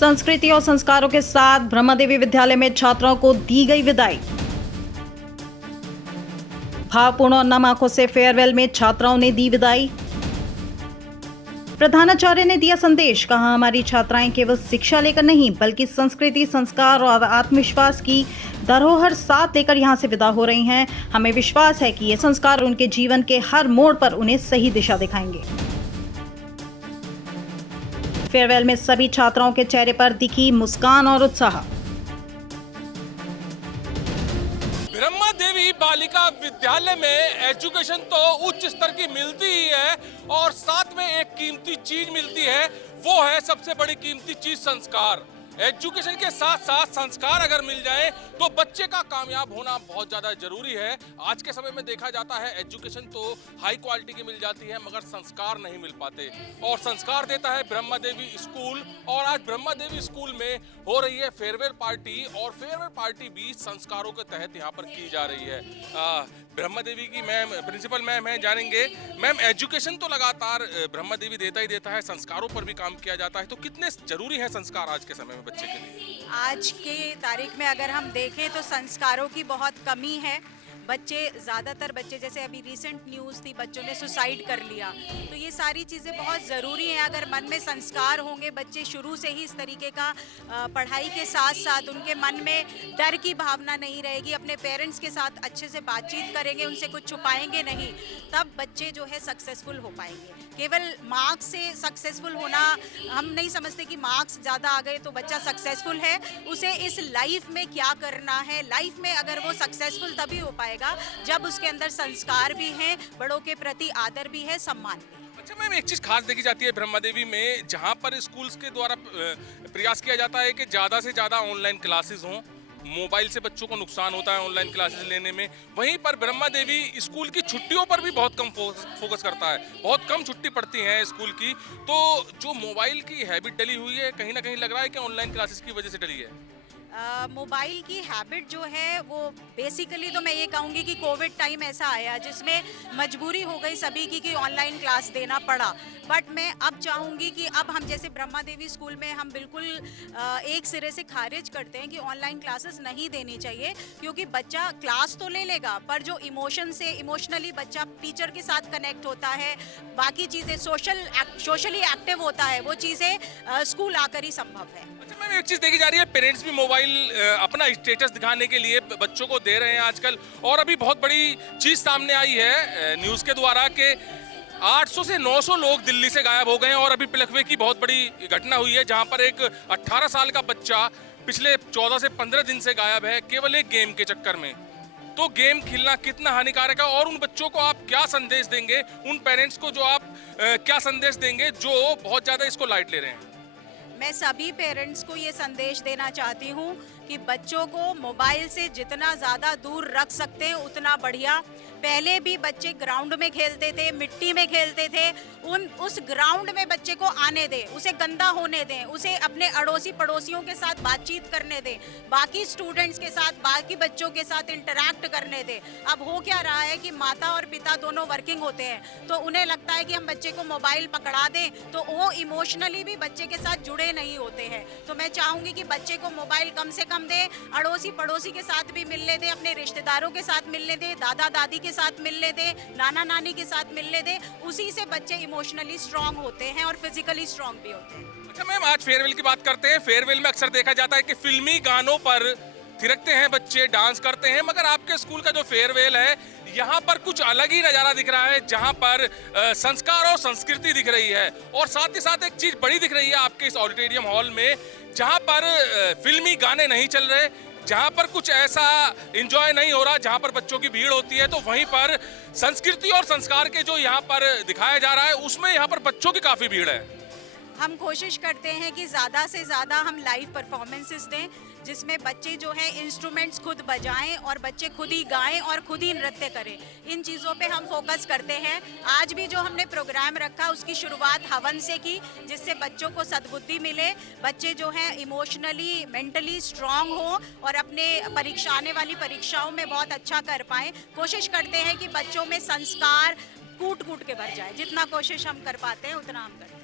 संस्कृति और संस्कारों के साथ ब्रह्मादेवी विद्यालय में छात्राओं को दी गई विदाई। भावपूर्ण और नम आंखों से फेयरवेल में छात्राओं ने दी विदाई। प्रधानाचार्य ने दिया संदेश, कहा हमारी छात्राएं केवल शिक्षा लेकर नहीं बल्कि संस्कृति, संस्कार और आत्मविश्वास की धरोहर साथ लेकर यहां से विदा हो रही हैं। हमें विश्वास है कि ये संस्कार उनके जीवन के हर मोड़ पर उन्हें सही दिशा दिखाएंगे। फेयरवेल में सभी छात्राओं के चेहरे पर दिखी मुस्कान और उत्साह। ब्रह्मा देवी बालिका विद्यालय में एजुकेशन तो उच्च स्तर की मिलती ही है और साथ में एक कीमती चीज मिलती है, वो है सबसे बड़ी कीमती चीज संस्कार। एजुकेशन के साथ साथ संस्कार अगर मिल जाए तो बच्चे का कामयाब होना बहुत ज़्यादा जरूरी है। आज के समय में देखा जाता है एजुकेशन तो हाई क्वालिटी की मिल जाती है मगर संस्कार नहीं मिल पाते, और संस्कार देता है ब्रह्मा देवी स्कूल। और आज ब्रह्मा देवी स्कूल में हो रही है फेयरवेल पार्टी, और फेयरवेल पार्टी भी संस्कारों के तहत यहाँ पर की जा रही है। ब्रह्मा देवी की मैम, प्रिंसिपल मैम है, जानेंगे मैम एजुकेशन तो लगातार ब्रह्मा देवी देता ही देता है, संस्कारों पर भी काम किया जाता है, तो कितने जरूरी है संस्कार आज के समय में बच्चे के लिए? आज के तारीख में अगर हम देखें तो संस्कारों की बहुत कमी है। ज़्यादातर बच्चे, जैसे अभी रिसेंट न्यूज़ थी, बच्चों ने सुसाइड कर लिया, तो ये सारी चीज़ें बहुत ज़रूरी हैं। अगर मन में संस्कार होंगे, बच्चे शुरू से ही इस तरीके का पढ़ाई के साथ साथ उनके मन में डर की भावना नहीं रहेगी, अपने पेरेंट्स के साथ अच्छे से बातचीत करेंगे, उनसे कुछ छुपाएंगे नहीं, तब बच्चे जो है सक्सेसफुल हो पाएंगे। केवल मार्क्स से सक्सेसफुल होना, हम नहीं समझते कि मार्क्स ज़्यादा आ गए तो बच्चा सक्सेसफुल है। उसे इस लाइफ में क्या करना है, लाइफ में अगर वो सक्सेसफुल तभी हो पाएगा जब उसके अंदर संस्कार भी हैं, बड़ों के प्रति आदर भी है, सम्मान भी। अच्छा मैम, एक चीज खास देखी जाती है ब्रह्मा देवी में, जहाँ पर स्कूल्स के द्वारा प्रयास किया जाता है कि ज़्यादा से ज़्यादा ऑनलाइन क्लासेस हों। मोबाइल से बच्चों को नुकसान होता है ऑनलाइन क्लासेस लेने में, वहीं पर ब्रह्मा देवी स्कूल की छुट्टियों पर भी बहुत कम फोकस करता है, बहुत कम छुट्टी पड़ती है स्कूल की। तो जो मोबाइल की हैबिट डली हुई है, कहीं ना कहीं लग रहा है कि ऑनलाइन क्लासेस की वजह से डली है। मोबाइल की हैबिट जो है वो बेसिकली तो मैं ये कहूँगी कि कोविड टाइम ऐसा आया जिसमें मजबूरी हो गई सभी की कि ऑनलाइन क्लास देना पड़ा। बट मैं अब चाहूँगी कि अब हम जैसे ब्रह्मा देवी स्कूल में हम बिल्कुल एक सिरे से खारिज करते हैं कि ऑनलाइन क्लासेस नहीं देनी चाहिए, क्योंकि बच्चा क्लास तो ले लेगा पर जो इमोशनली बच्चा टीचर के साथ कनेक्ट होता है, बाकी चीज़ें सोशली एक्टिव होता है, वो चीज़ें स्कूल आकर ही संभव है। अच्छा मैम, एक चीज़ देखी जा रही है, पेरेंट्स भी मोबाइल अपना स्टेटस दिखाने के लिए बच्चों को दे रहे हैं आजकल। और अभी बहुत बड़ी चीज सामने आई है न्यूज़ के द्वारा कि 800 से 900 लोग दिल्ली से गायब हो गए हैं, और अभी पिलखवे की बहुत बड़ी घटना हुई है जहां पर एक 18 साल का बच्चा पिछले 14 से 15 दिन से गायब है, केवल एक गेम के चक्कर में। तो गेम खेलना कितना हानिकारक है, और उन बच्चों को आप क्या संदेश देंगे, उन पेरेंट्स को जो आप क्या संदेश देंगे जो बहुत ज़्यादा इसको लाइट ले रहे हैं? मैं सभी पेरेंट्स को ये संदेश देना चाहती हूँ कि बच्चों को मोबाइल से जितना ज़्यादा दूर रख सकते हैं उतना बढ़िया। पहले भी बच्चे ग्राउंड में खेलते थे, मिट्टी में खेलते थे, उस ग्राउंड में बच्चे को आने दें, उसे गंदा होने दें, उसे अपने अड़ोसी पड़ोसियों के साथ बातचीत करने दें, बाकी स्टूडेंट्स के साथ, बाकी बच्चों के साथ इंटरैक्ट करने दें। अब हो क्या रहा है कि माता और पिता दोनों वर्किंग होते हैं, तो उन्हें लगता है कि हम बच्चे को मोबाइल पकड़ा दें तो वो इमोशनली भी बच्चे के साथ जुड़े नहीं होते हैं। तो मैं चाहूँगी कि बच्चे को मोबाइल कम से कम दें, अड़ोसी पड़ोसी के साथ भी मिलने दें, अपने रिश्तेदारों के साथ मिलने दें, दादा दादी के साथ मिलने दें, नाना नानी के साथ मिलने दें। उसी से बच्चे इमोशनली स्ट्रांग होते हैं और फिजिकली स्ट्रांग भी होते हैं। अच्छा मैम, आज फेयरवेल की बात करते हैं। फेयरवेल में अक्सर देखा जाता है कि फिल्मी गानों पर थिरकते हैं बच्चे, डांस करते हैं, मगर आपके स्कूल का जो फेयरवेल है यहाँ पर कुछ अलग ही नज़ारा दिख रहा है, जहाँ पर संस्कार और संस्कृति दिख रही है। और साथ ही साथ एक चीज़ बड़ी दिख रही है आपके इस ऑडिटोरियम हॉल में, जहाँ पर फिल्मी गाने नहीं चल रहे, जहाँ पर कुछ ऐसा एंजॉय नहीं हो रहा, जहाँ पर बच्चों की भीड़ होती है, तो वहीं पर संस्कृति और संस्कार के जो यहाँ पर दिखाया जा रहा है उसमें यहाँ पर बच्चों की काफ़ी भीड़ है। हम कोशिश करते हैं कि ज़्यादा से ज़्यादा हम लाइव परफॉर्मेंसेस दें, जिसमें बच्चे जो हैं इंस्ट्रूमेंट्स खुद बजाएं और बच्चे खुद ही गाएं और खुद ही नृत्य करें। इन चीज़ों पे हम फोकस करते हैं। आज भी जो हमने प्रोग्राम रखा उसकी शुरुआत हवन से की, जिससे बच्चों को सद्बुद्धि मिले, बच्चे जो हैं इमोशनली मेंटली स्ट्रांग हों और अपने आने वाली परीक्षाओं में बहुत अच्छा कर पाएँ। कोशिश करते हैं कि बच्चों में संस्कार कूट कूट के भर जाए, जितना कोशिश हम कर पाते हैं उतना हम करते हैं।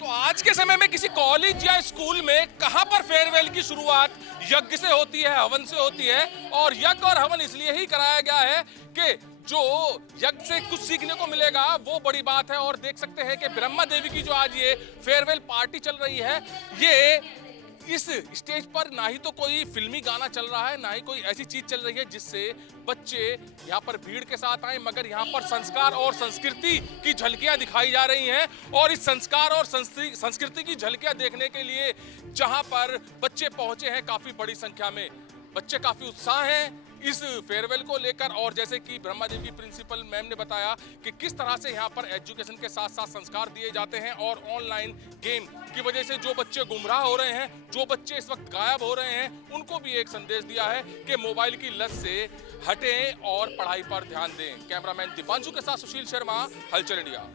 तो आज के समय में किसी कॉलेज या स्कूल में कहां पर फेयरवेल की शुरुआत यज्ञ से होती है, हवन से होती है। और यज्ञ और हवन इसलिए ही कराया गया है कि जो यज्ञ से कुछ सीखने को मिलेगा वो बड़ी बात है। और देख सकते हैं कि ब्रह्मा देवी की जो आज ये फेयरवेल पार्टी चल रही है, ये इस स्टेज पर ना ही तो कोई फिल्मी गाना चल रहा है, ना ही कोई ऐसी चीज चल रही है जिससे बच्चे यहाँ पर भीड़ के साथ आए, मगर यहाँ पर संस्कार और संस्कृति की झलकियां दिखाई जा रही हैं। और इस संस्कार और संस्कृति की झलकियां देखने के लिए जहाँ पर बच्चे पहुंचे हैं काफी बड़ी संख्या में, बच्चे काफी उत्साह हैं इस फेयरवेल को लेकर। और जैसे कि ब्रह्मा देवी की प्रिंसिपल मैम ने बताया कि किस तरह से यहाँ पर एजुकेशन के साथ साथ संस्कार दिए जाते हैं। और ऑनलाइन गेम की वजह से जो बच्चे गुमराह हो रहे हैं, जो बच्चे इस वक्त गायब हो रहे हैं, उनको भी एक संदेश दिया है कि मोबाइल की लत से हटें और पढ़ाई पर ध्यान दें। कैमरामैन दीपांशु के साथ सुशील शर्मा, हलचल इंडिया।